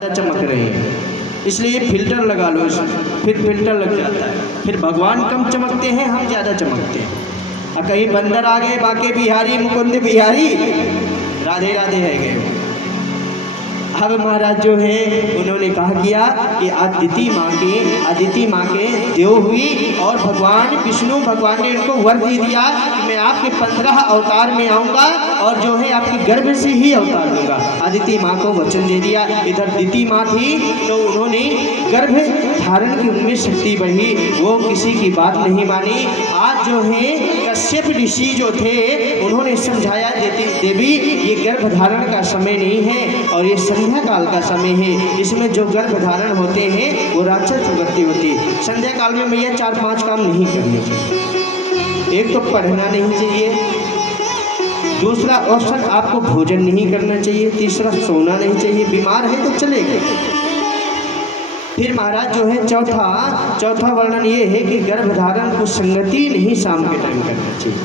चमक रहे हैं, इसलिए फिल्टर लगा लो, फिर फिल्टर लग जाता है। फिर भगवान कम चमकते हैं, हम ज़्यादा चमकते हैं। और कहीं बंदर आ गए, बाके बिहारी मुकुंद बिहारी राधे राधे है गए। अब महाराज जो है उन्होंने कहा किया कि अदिति माँ के देव हुई और भगवान विष्णु भगवान ने इनको वर दे दिया कि मैं आपके 15 अवतार में आऊँगा और जो है आपकी गर्भ से ही अवतार दूंगा। अदिति माँ को वचन दे दिया। इधर दिति माँ थी तो उन्होंने गर्भ धारण की उनमें शक्ति बढ़ी, वो किसी की बात नहीं मानी। आज जो है कश्यप ऋषि जो थे उन्होंने समझाया देवी ये गर्भ धारण का समय नहीं है और ये संध्या काल का समय है, इसमें जो गर्भ धारण होते हैं वो राक्षस प्रवृत्ति होती है। संध्या काल में भैया 4-5 काम नहीं करने चाहिए। एक तो पढ़ना नहीं चाहिए, दूसरा ऑप्शन आपको भोजन नहीं करना चाहिए, तीसरा सोना नहीं चाहिए, बीमार है तो चलेगा। फिर महाराज जो है चौथा वर्णन ये है कि गर्भधारण को संगति नहीं शाम के टाइम करना चाहिए,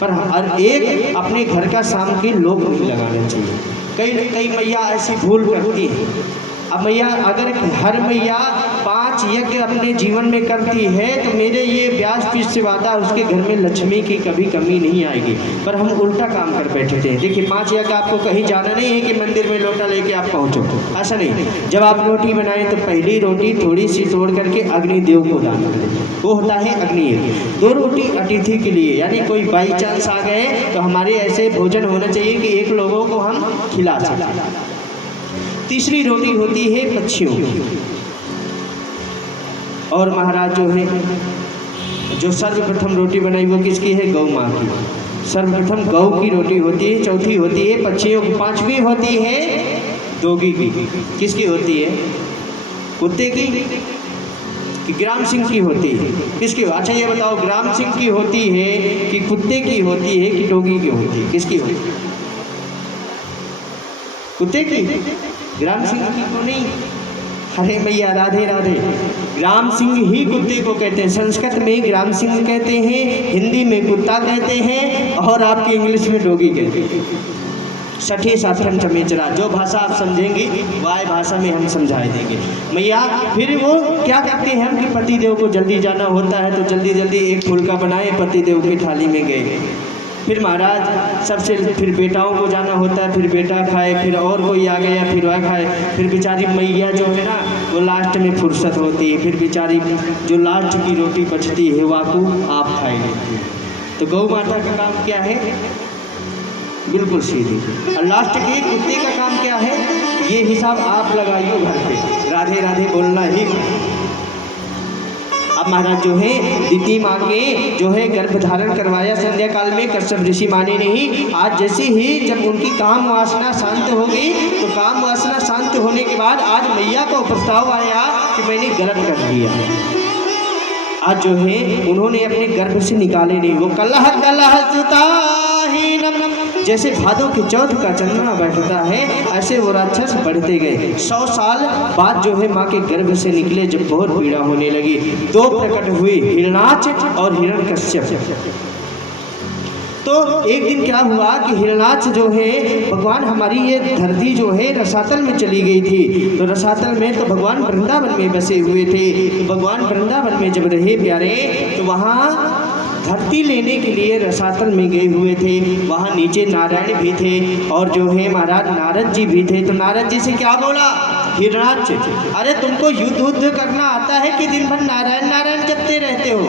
पर हर एक अपने घर का शाम के लोग नहीं लगाना चाहिए। कई मैया ऐसी भूल करती हैं। अब मैया अगर हर मैया 5 यज्ञ अपने जीवन में करती है तो मेरे ये व्यासपीठ से वादा उसके घर में लक्ष्मी की कभी कमी नहीं आएगी, पर हम उल्टा काम कर बैठे थे। देखिए 5 यज्ञ आपको कहीं जाना नहीं है कि मंदिर में लोटा लेके आप पहुँचो, ऐसा नहीं। जब आप रोटी बनाएं तो पहली रोटी थोड़ी सी तोड़ करके अग्निदेव को दान करें, वो होता है अग्नि यज्ञ। 2 रोटी अतिथि के लिए, यानी कोई बाई चांस आ गए तो हमारे ऐसे भोजन होना चाहिए कि 1 लोगों को हम खिला सकें। तीसरी रोटी होती है पक्षियों की। और महाराज जो है जो सर्वप्रथम रोटी बनाई वो किसकी है? गौ माँ की। सर्वप्रथम गौ की रोटी होती है, चौथी होती है पक्षियों की, 5वीं होती है दोगी की। किसकी होती है? कुत्ते की कि ग्राम सिंह की होती है? किसकी? अच्छा ये बताओ, ग्राम सिंह की होती है कि कुत्ते की होती है कि डोगी की होती है? किसकी होती है? कुत्ते की। ग्राम सिंह की तो नहीं। अरे मैया राधे राधे, ग्राम सिंह ही कुत्ते को कहते हैं। संस्कृत में ग्राम सिंह कहते हैं, हिंदी में कुत्ता कहते हैं और आपके इंग्लिश में डोगी कहते हैं। सठी साथन चमेचरा, जो भाषा आप समझेंगे वह भाषा में हम समझाए देंगे। मैया फिर वो क्या करते हैं हम कि पतिदेव को जल्दी जाना होता है तो जल्दी जल्दी एक फुलका बनाए पतिदेव की थाली में गए। फिर महाराज सबसे फिर बेटाओं को जाना होता है, फिर बेटा खाए, फिर और कोई आ गया फिर वह खाए। फिर बेचारी मैया जो है ना वो लास्ट में फुर्सत होती है, फिर बेचारी जो लास्ट की रोटी बचती है वाकू आप खाई लेती है। तो गौ माता का काम क्या है? बिल्कुल सीधी। और लास्ट के कुत्ते का काम क्या है? ये हिसाब आप लगाइए घर पे, राधे राधे बोलना ही। अब महाराज जो है दिति माँ के जो है गर्भ धारण करवाया संध्या काल में कश्यप ऋषि माने नहीं। आज जैसे ही जब उनकी काम वासना शांत हो गई तो काम वासना शांत होने के बाद आज मैया को प्रस्ताव आया कि मैंने गलत कर दिया। आज जो है उन्होंने अपने गर्भ से निकाले नहीं। वो कलह सुताहीनम, जैसे भादों के चौथ का चंद्रमा बैठता है ऐसे वो राक्षस बढ़ते गए। 100 साल बाद जो है माँ के गर्भ से निकले, जब बहुत पीड़ा होने लगी 2 प्रकट हुए, हिरणाक्ष और हिरण्यकश्यप। तो एक दिन क्या हुआ कि हिरणाक्ष जो है भगवान हमारी ये धरती जो है रसातल में चली गई थी, तो रसातल में तो भगवान वृंदावन में बसे हुए थे। तो भगवान वृंदावन में जब रहे प्यारे तो वहाँ धरती लेने के लिए रसातल में गए हुए थे। वहाँ नीचे नारायण भी थे और जो है महाराज नारद जी भी थे। तो नारद जी से क्या बोला हिरणाक्ष, अरे तुमको युद्ध करना आता है कि दिन भर नारायण नारायण जपते रहते हो?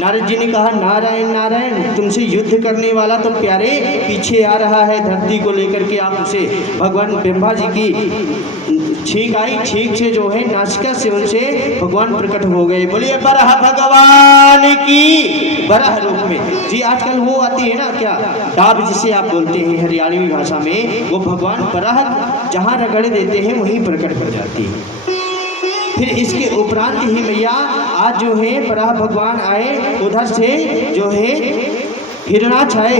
नारद जी ने कहा नारायण नारायण, तुमसे युद्ध करने वाला तो प्यारे पीछे आ रहा है धरती को लेकर के। आप उसे भगवान ब्रह्मा जी की छींक आई, छींक से जो है नासिका से उनसे भगवान प्रकट हो गए। बोलिए बराह भगवान की, बराह रूप में जी। आजकल वो आती है ना क्या डाब जिसे आप बोलते हैं हरियाणवी भाषा में, वो भगवान बराह जहाँ रगड़ देते हैं वहीं प्रकट हो जाती है। फिर इसके उपरांत ही मैया आज जो है बराह भगवान आए, उधर से जो है हिरणाक्ष आए।